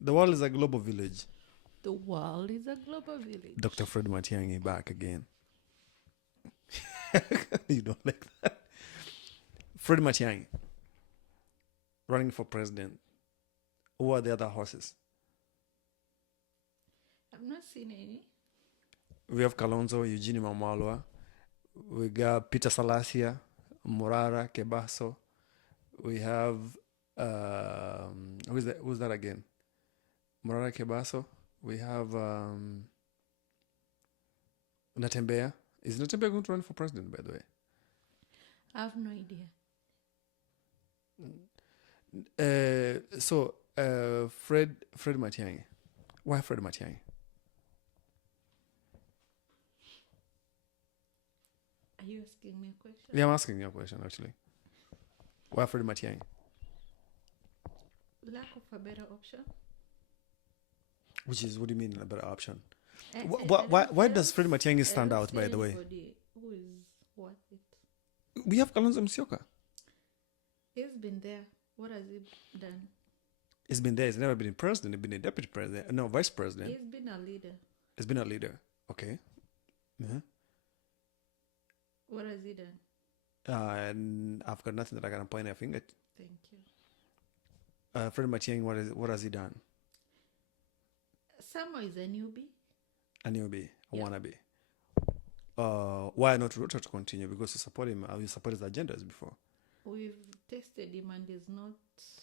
The world is a global village. The world is a global village. Dr. Fred Matiang'i back again. You don't like that? Fred Matiang'i running for president. Who are the other horses? I've not seen any. We have Kalonzo, Eugene Mamalwa. We got Peter Salasia, Morara, Kebaso. We have who's that again? Morara Kebaso. We have Natembea. Is Natembea going to run for president, by the way? I have no idea. Fred Matiang'i. Why Fred Matiang'i? Are you asking me a question? Yeah, I'm asking you a question actually. Why Fred Matiang'i? Lack of a better option. Which is, what do you mean a better option? I Why does Fred Matiang'i stand out, by the way? Who is worth it? We have Kalonzo Musyoka. He's been there. What has he done? He's been there. He's never been a president. He's been a deputy president. No, vice president. He's been a leader. He's been a leader. Okay. Uh-huh. What has he done? And I've got nothing that I can point a finger at. Thank you. Fred Matiang'i, what has he done? Samo is a newbie. A newbie, a Yeah. wannabe. Why not Ruto to continue? Because you support him. You support his agendas before. We've tested him and he's not.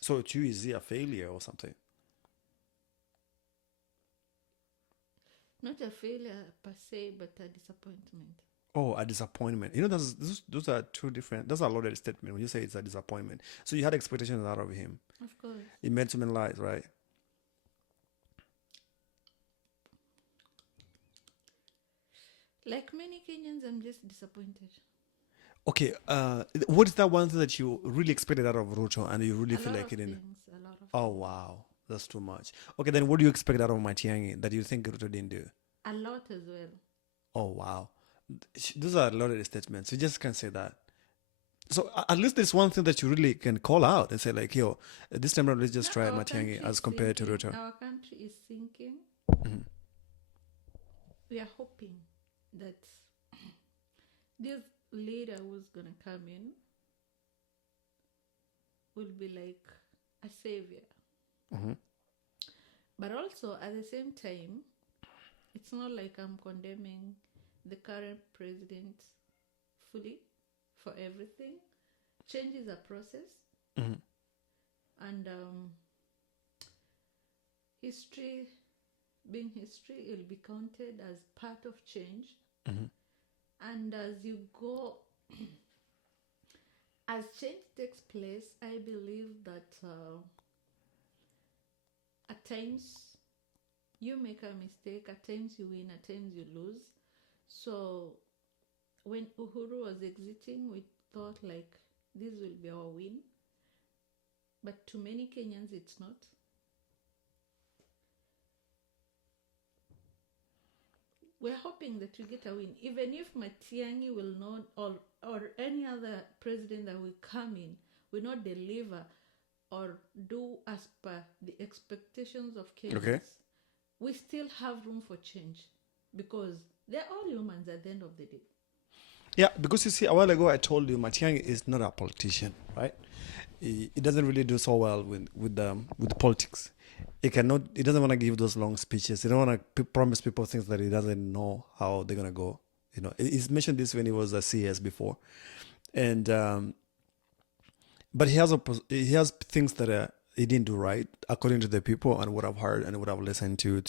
So to you, is he a failure or something? Not a failure per se, but a disappointment. Oh, a disappointment. You know, those are two different. Those are loaded statements when you say it's a disappointment. So you had expectations out of him. Of course. He made too many lies, right? Like many Kenyans, I'm just disappointed. Okay, what is that one thing that you really expected out of Ruto and you really A feel lot like of it didn't? things. A lot of Oh, things. wow. That's too much. Okay, then what do you expect out of Matiang'i that you think Ruto didn't do? A lot as well. Oh, wow. Those are loaded statements. You just can't say that. So at least there's one thing that you really can call out and say, like, yo, this time around, let's just try Our Matiang'i country as is compared to sinking. Ruto. Our country is sinking. Mhm. We are hoping that this leader who's going to come in will be like a savior. Mhm. But also, at the same time, it's not like I'm condemning the current president fully for everything. Change is a process, Mhm. and history, being history, will be counted as part of change. Mhm. And as you go, as change takes place, I believe that at times you make a mistake, at times you win, at times you lose. So when Uhuru was exiting, we thought like this will be our win. But to many Kenyans, it's not. We're hoping that we get a win, even if Matiang'i will not, or any other president that will come in, will not deliver or do as per the expectations of Kenyans. Okay. We still have room for change because they're all humans at the end of the day. Yeah, because you see, a while ago I told you Matiang'i is not a politician, right? He doesn't really do so well with politics. He doesn't want to give those long speeches. He don't want to promise people things that he doesn't know how they're gonna go. You know, he's mentioned this when he was a CS before, and but he has things that he didn't do right according to the people and what I've heard and what I've listened to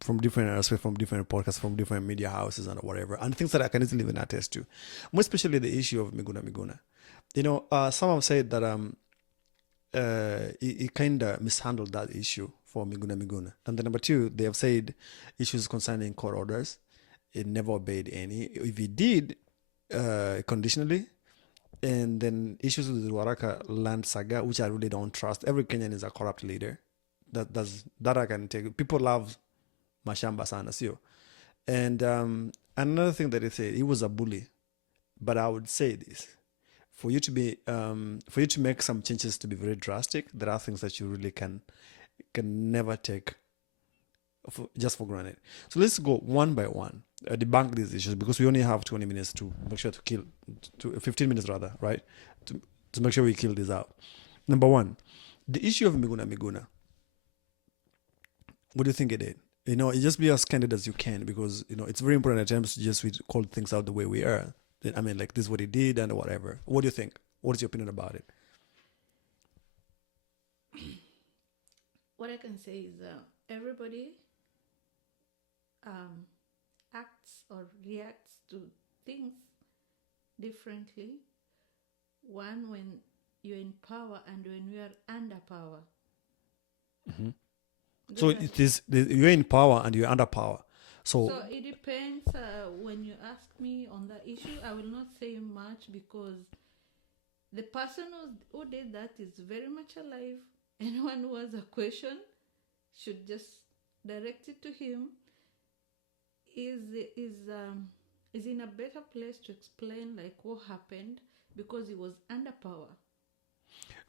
from different aspects, from different podcasts, from different media houses and whatever, and things that I can easily even attest to. More especially the issue of Miguna. You know, some have said that he kind of mishandled that issue for Miguna. And then number two, they have said issues concerning court orders. It never obeyed any. If he did, conditionally, and then issues with the Ruaraka land saga, which I really don't trust. Every Kenyan is a corrupt leader. That I can take. People love Mashamba sana, sio. And another thing that they say, he was a bully. But I would say this: for you to make some changes to be very drastic, there are things that you really can can never take just for granted. So let's go one by one, debunk these issues, because we only have 20 minutes to make sure to kill, 15 minutes rather, right? To make sure we kill this out. Number one, the issue of Miguna Miguna. What do you think it is? Just be as candid as you can, because it's very important at times to just we call things out the way we are. I mean, like, this is what he did and whatever. What do you think? What is your opinion about it? What I can say is everybody acts or reacts to things differently. One, when you're in power, and when you are under power. Mm-hmm. So it is you're in power and you're under power. So it depends. When you ask me on that issue, I will not say much, because the person who did that is very much alive. Anyone who has a question should just direct it to him. Is in a better place to explain like what happened, because he was under power.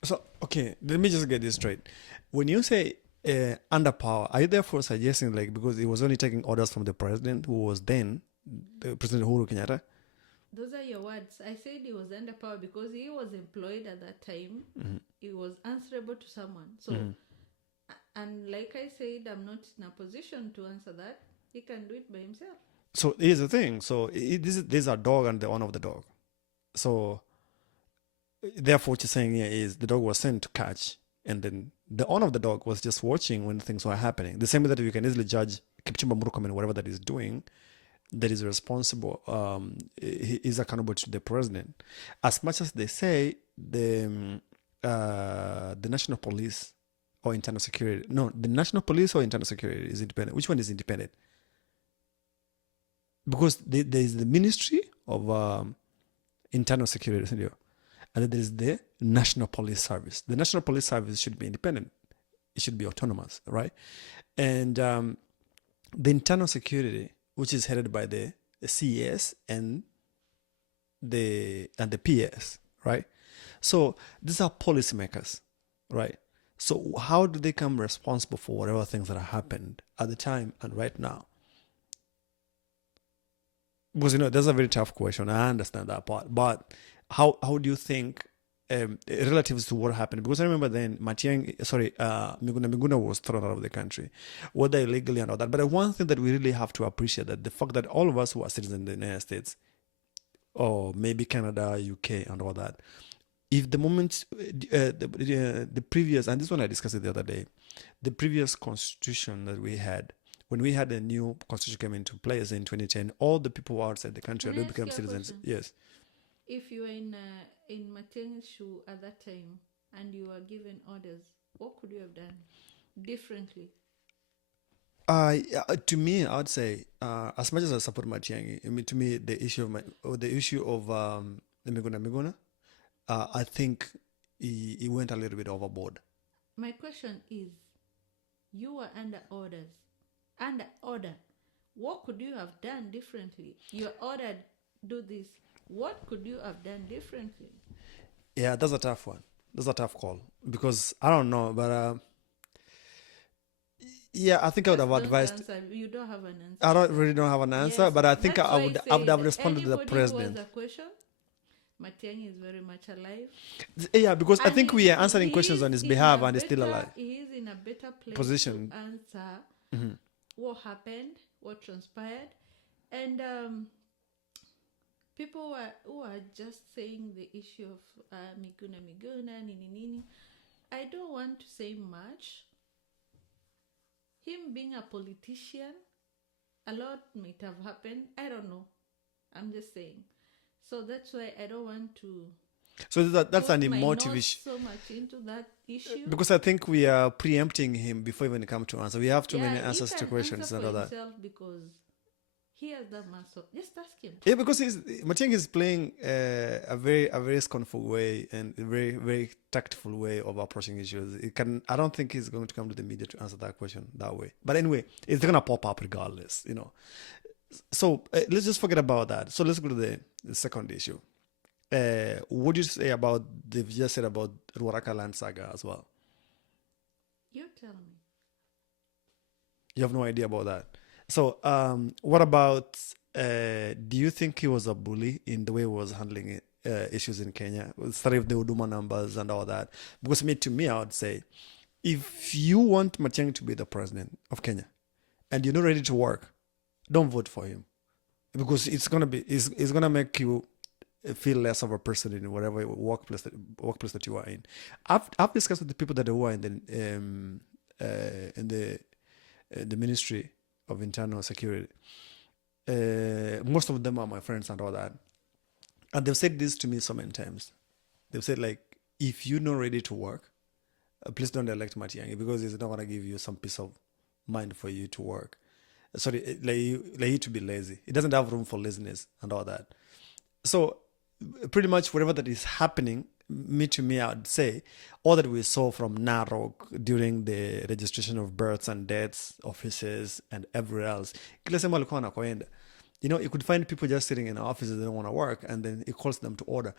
So okay, let me just get this straight. When you say under power, are you therefore suggesting, like, because he was only taking orders from the president, who was then the President Uhuru Kenyatta? Those are your words. I said he was under power because he was employed at that time. Mm-hmm. He was answerable to someone. So, and like I said, I'm not in a position to answer that. He can do it by himself. So here's the thing. So this is a dog and the owner of the dog. So therefore, what you're saying here is the dog was sent to catch, and then the owner of the dog was just watching when things were happening. The same way that you can easily judge Kipchumba Murkomen, whatever that he's doing, that is responsible, he is accountable to the president. As much as they say the national police or internal security, no, the national police or internal security is independent. Which one is independent? Because there is the Ministry of Internal Security, and then there is the National Police Service. The National Police Service should be independent. It should be autonomous, right? And the internal security, which is headed by the CES and the PS, right? So these are policymakers, right? So how do they come responsible for whatever things that have happened at the time and right now? Because that's a very tough question. I understand that part, but how do you think, relative to what happened? Because I remember then Miguna Miguna was thrown out of the country, whether illegally and all that. But one thing that we really have to appreciate, that the fact that all of us who are citizens in the United States, or maybe Canada, UK, and all that, if the moment the previous, and this one I discussed it the other day, the previous constitution that we had, when we had a new constitution came into place in 2010, all the people outside the country do become citizens. Yes. If you were in Matiang'i's shoe at that time and you were given orders, what could you have done differently? To me, I would say, as much as I support Matiang'i, I mean, to me, the issue of the Miguna, I think he went a little bit overboard. My question is, you were under orders. Under order, what could you have done differently? You're ordered, do this. What could you have done differently? Yeah, that's a tough one. That's a tough call, because I don't know, but yeah, I think I would have advised. You don't have an answer. I don't have an answer, yes, but I think I would have responded to the president. Who has a question, Matiang'i is very much alive. Yeah, because I think we are answering questions on his behalf, and he's still alive. He is in a better position to answer what happened, what transpired, and people who are just saying the issue of Miguna Nini Nini. I don't want to say much. Him being a politician, a lot might have happened. I don't know. I'm just saying. So that's why I don't want to. So that's an emotive issue. So much into that issue. Because I think we are preempting him before even come to answer. We have too many answers to questions and all that. Because he has that muscle. Just ask him. Yeah, because Matiang'i is playing a very scornful way and a very, very tactful way of approaching issues. I don't think he's going to come to the media to answer that question that way. But anyway, it's going to pop up regardless, So let's just forget about that. So let's go to the second issue. What do you say about they've just said about Ruaraka land saga as well? You tell me. You have no idea about that. So, what about? Do you think he was a bully in the way he was handling it, issues in Kenya, starting with the Huduma numbers and all that? Because to me, I would say, if you want Matiang'i to be the president of Kenya and you're not ready to work, don't vote for him, because it's gonna make you feel less of a person in whatever workplace that you are in. I've discussed with the people that who are in the Ministry of Internal Security. Most of them are my friends and all that, and they've said this to me so many times. They've said, like, if you're not ready to work, please don't elect Matiang'i, because he's not gonna give you some peace of mind for you to work. Sorry, like you to be lazy. It doesn't have room for laziness and all that. So pretty much whatever that is happening, to me, I would say, all that we saw from Narok during the registration of births and deaths offices and everywhere else, you could find people just sitting in offices, they don't want to work, and then it calls them to order.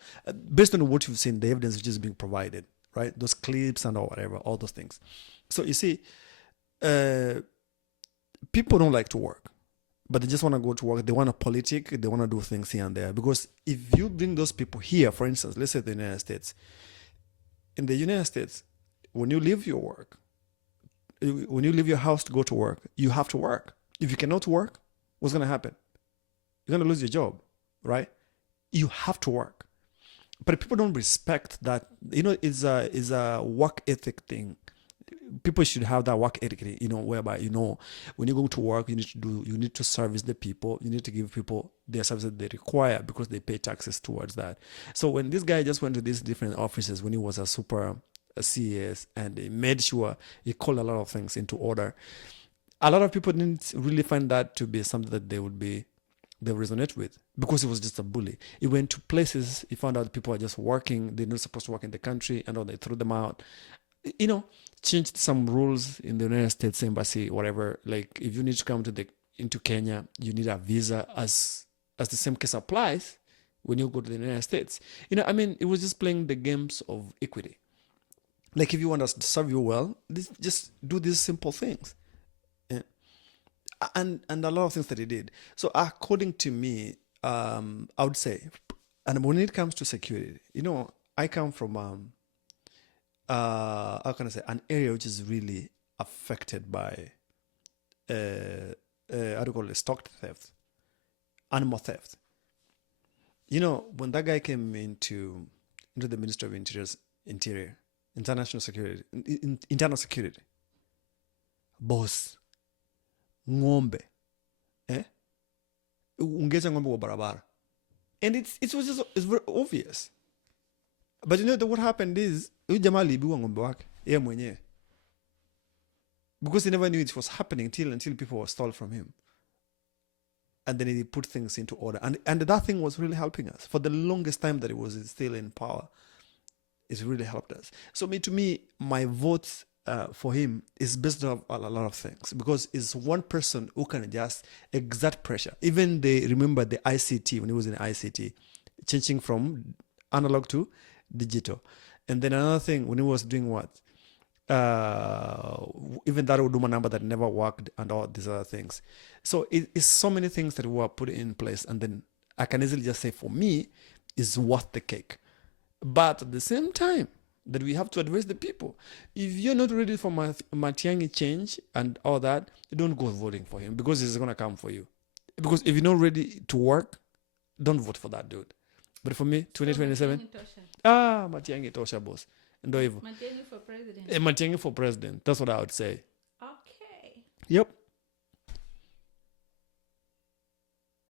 Based on what you've seen, the evidence which is being provided, right? Those clips and or whatever, all those things. So you see, people don't like to work, but they just want to go to work. They want a politic. They want to do things here and there. Because if you bring those people here, for instance, let's say the United States. In the United States, when you leave your work, when you leave your house to go to work, you have to work. If you cannot work, what's going to happen? You're going to lose your job, right? You have to work. But people don't respect that. It's a work ethic thing. People should have that work ethic, whereby, when you go to work, you need to service the people. You need to give people their services they require, because they pay taxes towards that. So when this guy just went to these different offices when he was a CES, and he made sure he called a lot of things into order, a lot of people didn't really find that to be something that they resonate with, because he was just a bully. He went to places, he found out people are just working, they're not supposed to work in the country, and all, they threw them out. Changed some rules in the United States Embassy, whatever. Like, if you need to come into Kenya, you need a visa, as the same case applies when you go to the United States. It was just playing the games of equity. Like, if you want us to serve you well, just do these simple things. Yeah. And a lot of things that he did. So according to me, I would say, and when it comes to security, I come from how can I say, an area which is really affected by how do you call it, stock theft, animal theft. When that guy came into the Ministry of International Security, internal security, boss, ng'ombe, ungecha ng'ombe kwa barabara, and it's very obvious. But what happened is, huyu jamaa aliibiwa ng'ombe wake yeye mwenyewe, because he never knew it was happening until people were stole from him, and then he put things into order, and that thing was really helping us for the longest time that he was still in power. It's really helped us. So to me, my vote for him is based on a lot of things, because it's one person who can just exert pressure. Even remember the ICT, when he was in ICT, changing from analog to digital. And then another thing, when he was doing what? Even that Huduma number that never worked, and all these other things. So it's so many things that were put in place, and then I can easily just say, for me, is worth the cake. But at the same time, that we have to address the people. If you're not ready for Matiang'i change and all that, don't go voting for him, because he's going to come for you. Because if you're not ready to work, don't vote for that dude. But for me, 2027, Matiang'i tosha, boss. Ndo hivyo. Matiang'i for president. Matiang'i for president. That's what I would say. Okay. Yep.